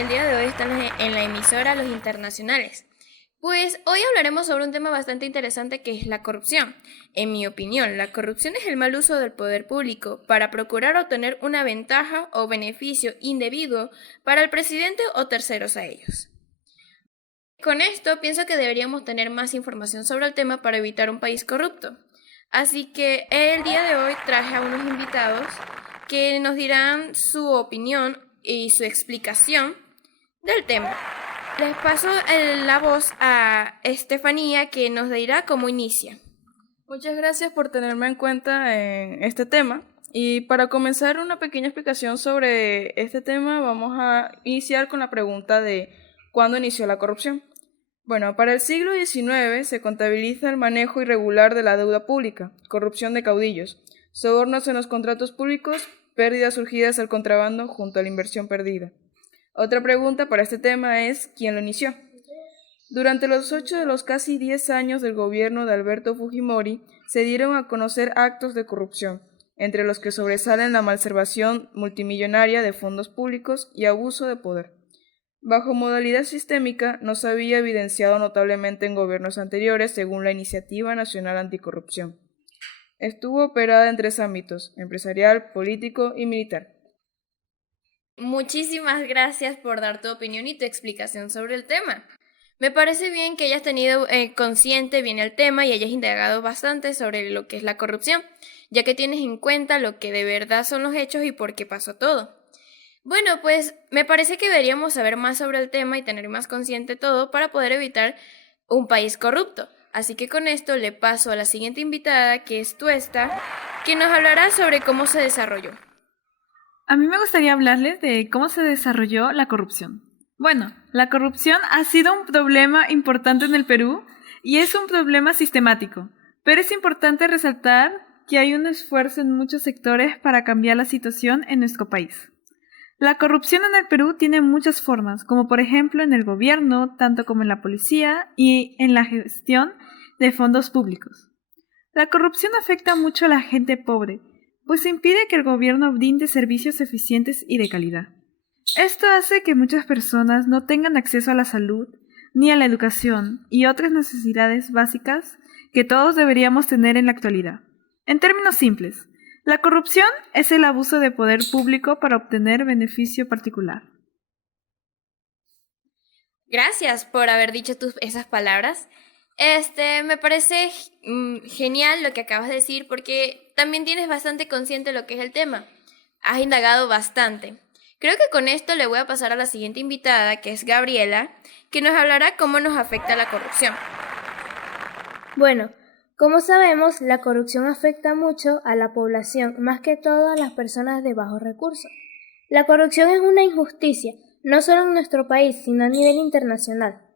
el día de hoy estamos en la emisora Los Internacionales. Pues hoy hablaremos sobre un tema bastante interesante que es la corrupción. En mi opinión, la corrupción es el mal uso del poder público para procurar obtener una ventaja o beneficio indebido para el presidente o terceros a ellos. Con esto pienso que deberíamos tener más información sobre el tema para evitar un país corrupto. Así que el día de hoy traje a unos invitados que nos dirán su opinión y su explicación del tema. Les paso la voz a Estefanía que nos dirá cómo inicia. Muchas gracias por tenerme en cuenta en este tema. Y para comenzar una pequeña explicación sobre este tema, vamos a iniciar con la pregunta de ¿cuándo inició la corrupción? Bueno, para el siglo XIX se contabiliza el manejo irregular de la deuda pública, corrupción de caudillos, sobornos en los contratos públicos, pérdidas surgidas al contrabando junto a la inversión perdida. Otra pregunta para este tema es ¿quién lo inició? Durante los 8 de los casi 10 años del gobierno de Alberto Fujimori, se dieron a conocer actos de corrupción, entre los que sobresalen la malversación multimillonaria de fondos públicos y abuso de poder. Bajo modalidad sistémica, no se había evidenciado notablemente en gobiernos anteriores según la Iniciativa Nacional Anticorrupción. Estuvo operada en 3 ámbitos: empresarial, político y militar. Muchísimas gracias por dar tu opinión y tu explicación sobre el tema. Me parece bien que hayas tenido consciente bien el tema y hayas indagado bastante sobre lo que es la corrupción, ya que tienes en cuenta lo que de verdad son los hechos y por qué pasó todo. Bueno, pues me parece que deberíamos saber más sobre el tema y tener más consciente todo para poder evitar un país corrupto. Así que con esto le paso a la siguiente invitada, que es Tuesta, que nos hablará sobre cómo se desarrolló. A mí me gustaría hablarles de cómo se desarrolló la corrupción. Bueno, la corrupción ha sido un problema importante en el Perú y es un problema sistemático, pero es importante resaltar que hay un esfuerzo en muchos sectores para cambiar la situación en nuestro país. La corrupción en el Perú tiene muchas formas, como por ejemplo en el gobierno, tanto como en la policía y en la gestión de fondos públicos. La corrupción afecta mucho a la gente pobre, pues impide que el gobierno brinde servicios eficientes y de calidad. Esto hace que muchas personas no tengan acceso a la salud, ni a la educación y otras necesidades básicas que todos deberíamos tener en la actualidad. En términos simples, la corrupción es el abuso de poder público para obtener beneficio particular. Gracias por haber dicho esas palabras. Me parece genial lo que acabas de decir porque también tienes bastante consciente lo que es el tema. Has indagado bastante. Creo que con esto le voy a pasar a la siguiente invitada, que es Gabriela, que nos hablará cómo nos afecta la corrupción. Bueno, como sabemos, la corrupción afecta mucho a la población, más que todo a las personas de bajos recursos. La corrupción es una injusticia, no solo en nuestro país, sino a nivel internacional.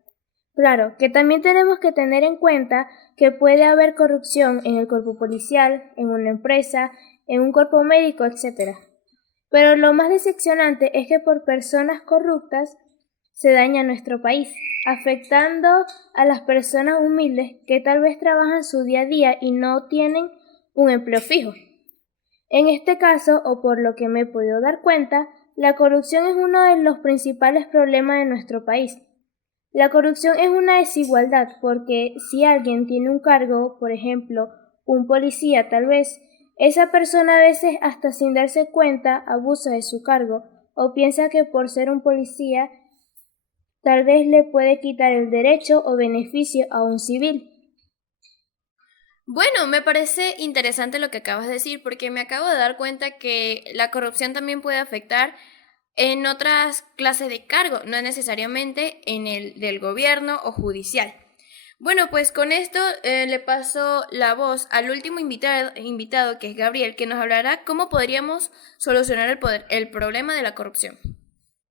Claro, que también tenemos que tener en cuenta que puede haber corrupción en el cuerpo policial, en una empresa, en un cuerpo médico, etc. Pero lo más decepcionante es que por personas corruptas se daña nuestro país, afectando a las personas humildes que tal vez trabajan su día a día y no tienen un empleo fijo. En este caso, o por lo que me he podido dar cuenta, la corrupción es uno de los principales problemas de nuestro país. La corrupción es una desigualdad porque si alguien tiene un cargo, por ejemplo, un policía tal vez, esa persona a veces hasta sin darse cuenta abusa de su cargo o piensa que por ser un policía tal vez le puede quitar el derecho o beneficio a un civil. Bueno, me parece interesante lo que acabas de decir porque me acabo de dar cuenta que la corrupción también puede afectar en otras clases de cargo, no necesariamente en el del gobierno o judicial. Bueno, pues con esto le paso la voz al último invitado, que es Gabriel, que nos hablará cómo podríamos solucionar el problema de la corrupción.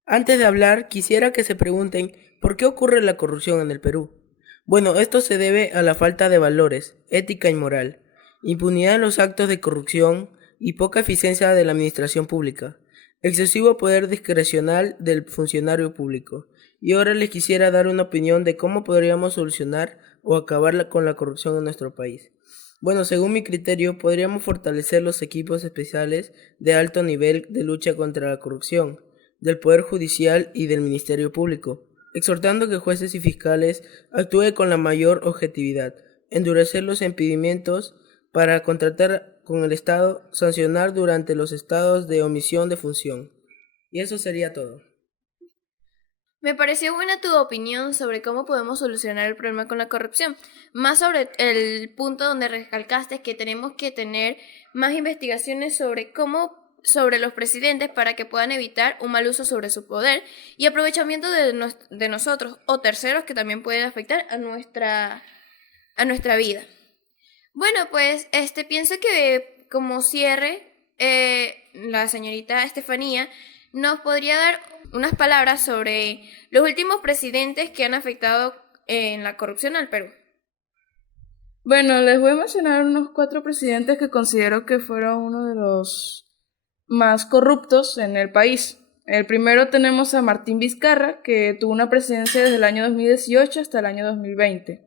Antes de hablar, quisiera que se pregunten ¿por qué ocurre la corrupción en el Perú? Bueno, esto se debe a la falta de valores, ética y moral, impunidad en los actos de corrupción y poca eficiencia de la administración pública, excesivo poder discrecional del funcionario público. Y ahora les quisiera dar una opinión de cómo podríamos solucionar o acabar con la corrupción en nuestro país. Bueno, según mi criterio, podríamos fortalecer los equipos especiales de alto nivel de lucha contra la corrupción, del Poder Judicial y del Ministerio Público, exhortando que jueces y fiscales actúen con la mayor objetividad, endurecer los impedimentos para contratar con el Estado, sancionar durante los estados de omisión de función. Y eso sería todo. Me pareció buena tu opinión sobre cómo podemos solucionar el problema con la corrupción, más sobre el punto donde recalcaste que tenemos que tener más investigaciones sobre los presidentes para que puedan evitar un mal uso sobre su poder y aprovechamiento de nosotros o terceros que también pueden afectar a nuestra vida. Bueno, pues pienso que como cierre, la señorita Estefanía nos podría dar unas palabras sobre los últimos presidentes que han afectado en la corrupción al Perú. Bueno, les voy a mencionar unos 4 presidentes que considero que fueron uno de los más corruptos en el país. El primero tenemos a Martín Vizcarra, que tuvo una presidencia desde el año 2018 hasta el año 2020.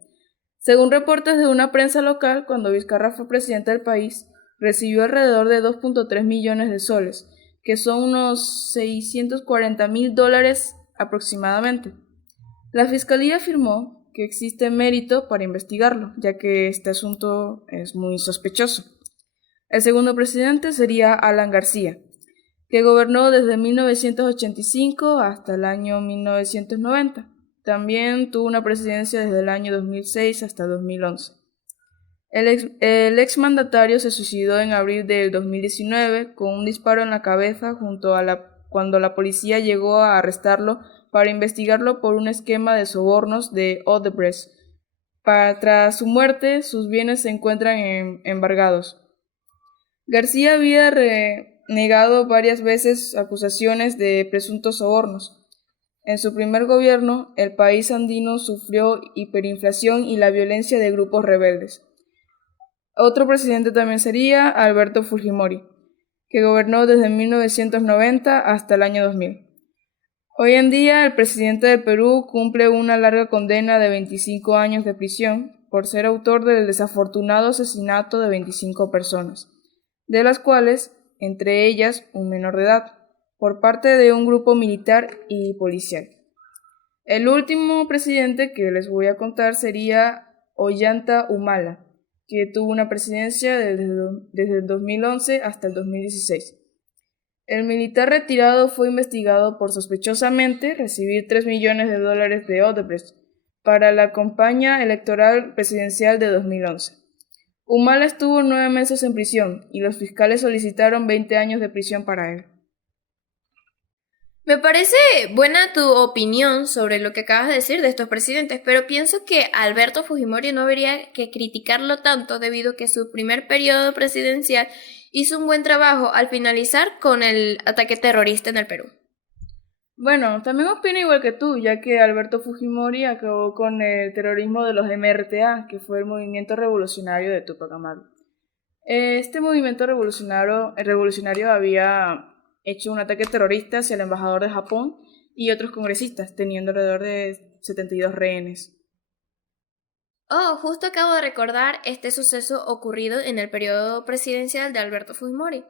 Según reportes de una prensa local, cuando Vizcarra fue presidente del país, recibió alrededor de 2.3 millones de soles, que son unos $640,000 aproximadamente. La fiscalía afirmó que existe mérito para investigarlo, ya que este asunto es muy sospechoso. El segundo presidente sería Alan García, que gobernó desde 1985 hasta el año 1990. También tuvo una presidencia desde el año 2006 hasta 2011. El exmandatario se suicidó en abril del 2019 con un disparo en la cabeza cuando la policía llegó a arrestarlo para investigarlo por un esquema de sobornos de Odebrecht. Tras su muerte, sus bienes se encuentran embargados. García había negado varias veces acusaciones de presuntos sobornos. En su primer gobierno, el país andino sufrió hiperinflación y la violencia de grupos rebeldes. Otro presidente también sería Alberto Fujimori, que gobernó desde 1990 hasta el año 2000. Hoy en día, el presidente del Perú cumple una larga condena de 25 años de prisión por ser autor del desafortunado asesinato de 25 personas, de las cuales, entre ellas, un menor de edad, por parte de un grupo militar y policial. El último presidente que les voy a contar sería Ollanta Humala, que tuvo una presidencia desde el 2011 hasta el 2016. El militar retirado fue investigado por sospechosamente recibir $3 millones de Odebrecht para la campaña electoral presidencial de 2011. Humala estuvo 9 meses en prisión y los fiscales solicitaron 20 años de prisión para él. Me parece buena tu opinión sobre lo que acabas de decir de estos presidentes, pero pienso que Alberto Fujimori no habría que criticarlo tanto debido a que su primer periodo presidencial hizo un buen trabajo al finalizar con el ataque terrorista en el Perú. Bueno, también opino igual que tú, ya que Alberto Fujimori acabó con el terrorismo de los MRTA, que fue el movimiento revolucionario de Tupac Amaru. Este movimiento revolucionario había hecho un ataque terrorista hacia el embajador de Japón y otros congresistas, teniendo alrededor de 72 rehenes. Oh, justo acabo de recordar este suceso ocurrido en el periodo presidencial de Alberto Fujimori.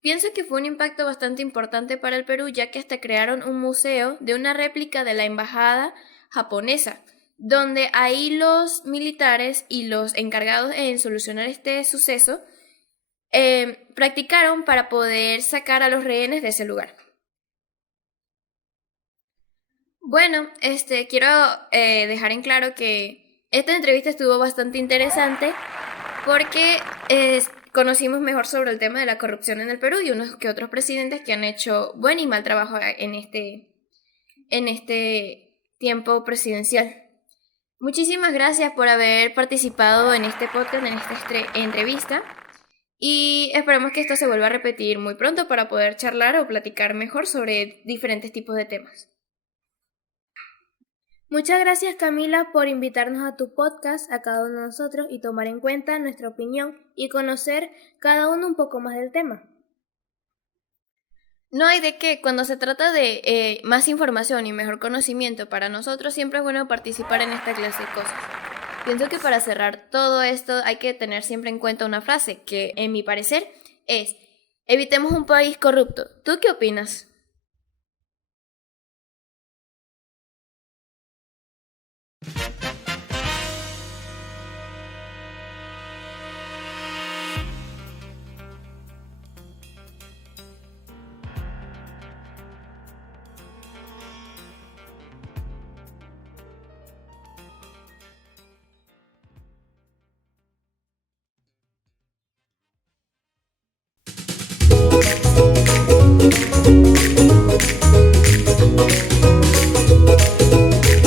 Pienso que fue un impacto bastante importante para el Perú, ya que hasta crearon un museo de una réplica de la embajada japonesa, donde ahí los militares y los encargados en solucionar este suceso practicaron para poder sacar a los rehenes de ese lugar. Bueno, quiero dejar en claro que esta entrevista estuvo bastante interesante porque conocimos mejor sobre el tema de la corrupción en el Perú y unos que otros presidentes que han hecho buen y mal trabajo en este tiempo presidencial. Muchísimas gracias por haber participado en este podcast, en esta entrevista. Y esperamos que esto se vuelva a repetir muy pronto para poder charlar o platicar mejor sobre diferentes tipos de temas. Muchas gracias, Camila, por invitarnos a tu podcast, a cada uno de nosotros, y tomar en cuenta nuestra opinión y conocer cada uno un poco más del tema. No hay de qué. Cuando se trata de más información y mejor conocimiento para nosotros, siempre es bueno participar en esta clase de cosas. Pienso que para cerrar todo esto hay que tener siempre en cuenta una frase que, en mi parecer, es: evitemos un país corrupto. ¿Tú qué opinas?